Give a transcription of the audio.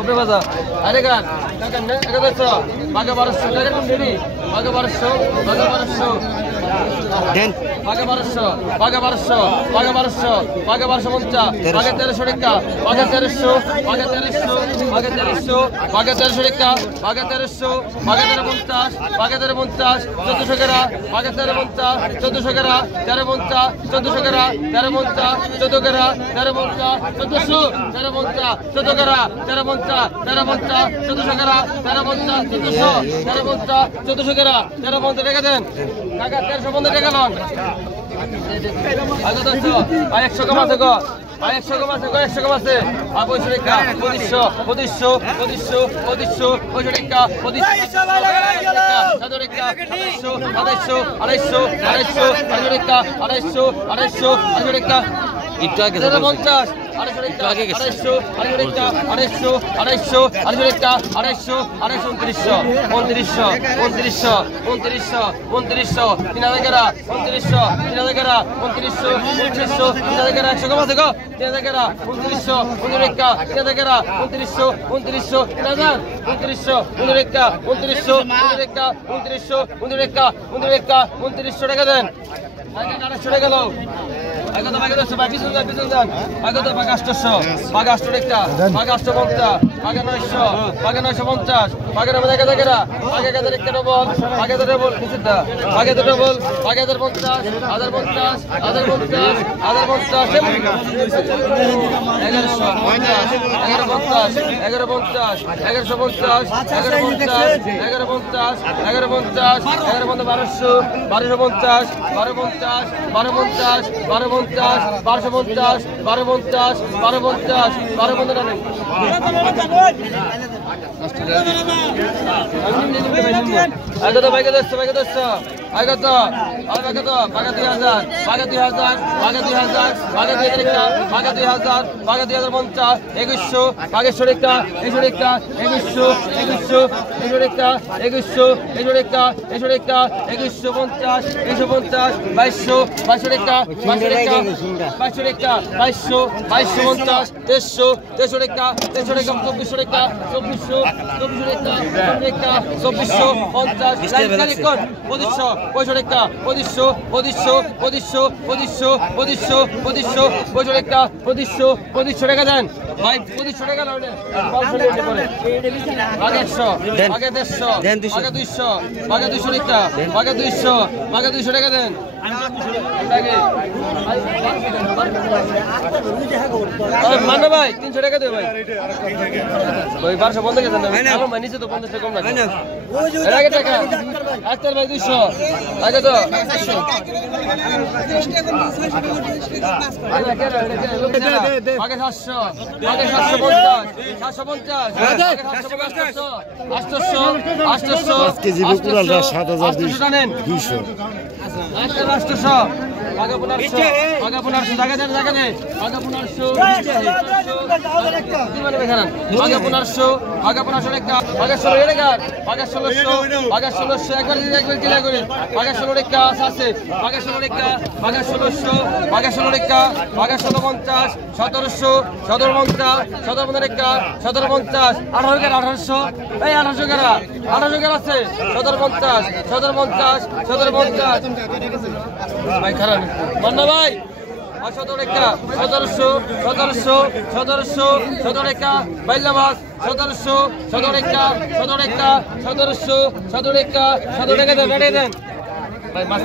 Oke bahasa, ada kan? Kan ne? Ada betul. Bagai baris, ada kan sendiri. Bagai baris, Den. bagai baris, monca. Bagai teres surika, bagai teres surika, bagai teres montas, contoh segera, bagai teres montas, contoh segera, teres montas, contoh segera, teres montas, contoh segera, teres montas, contoh su, teres montas, contoh segera, teres montas, teres montas, contoh segera, teres montas, contoh su, teres montas, contoh segera, teres montas দেখা দেন কাকা 1350 টাকা loan আগে তো 100 কম আছে গো 100 কম আছে 100 কম আছে আর 25 টাকা 2500 টাকা 2500 টাকা একটু আগে 50 250 আগে গেছে 2900 টাকা দেন আগে 400 টাকা দাও আগে তো বাকি 200 বাকি শুনছেন আগে তো বাকি 800 বাকি 800 টাকা বাকি 850 বাকি 900 বাকি 950 বাকি নামে দেখা দেখেরা বাকি কাদের একটা ডবল বাকি তো ডবল নিচেটা বাকি তো ডবল বাকি 1050 টাকা দেন ভাই 2500 টাকা নাও না 500 পরে আগে 100 আগে 150 আগে 200 আগে 200 টাকা আগে 200 আগে 200 টাকা দেন আগে মানো ভাই 300 টাকা দে ভাই ভাই 1200 বন্ধ করে দেন না আমার নিচে তো 50 টাকা কম রাখেন আগে টাকা আস্তার ভাই 200 আগে তো আগে 700 আগে 750 কেজি পুরালটা 7200 আগে 800 আগে 1500 আগে 1500 টাকা দেন টাকা দে আগে 1500 দিবানে বেখান আগে 1500 আগে 1500 টাকা আগে 16 টাকা আগে 1600 আগে 1600 একবার কিলা করি আগে 16 টাকা আছে আগে 16 টাকা আগে 1600 আগে 16 টাকা আগে 1750 1700 1750 1750 টাকা 1750 1800 এই 1800 টাকা আছে 1750 ভাই খারাপ মান্না ভাই 17 টাকা 1700 টাকা বাইলা মাছ 17 টাকা টাকা টাকা টাকা দেন ভাই মাছ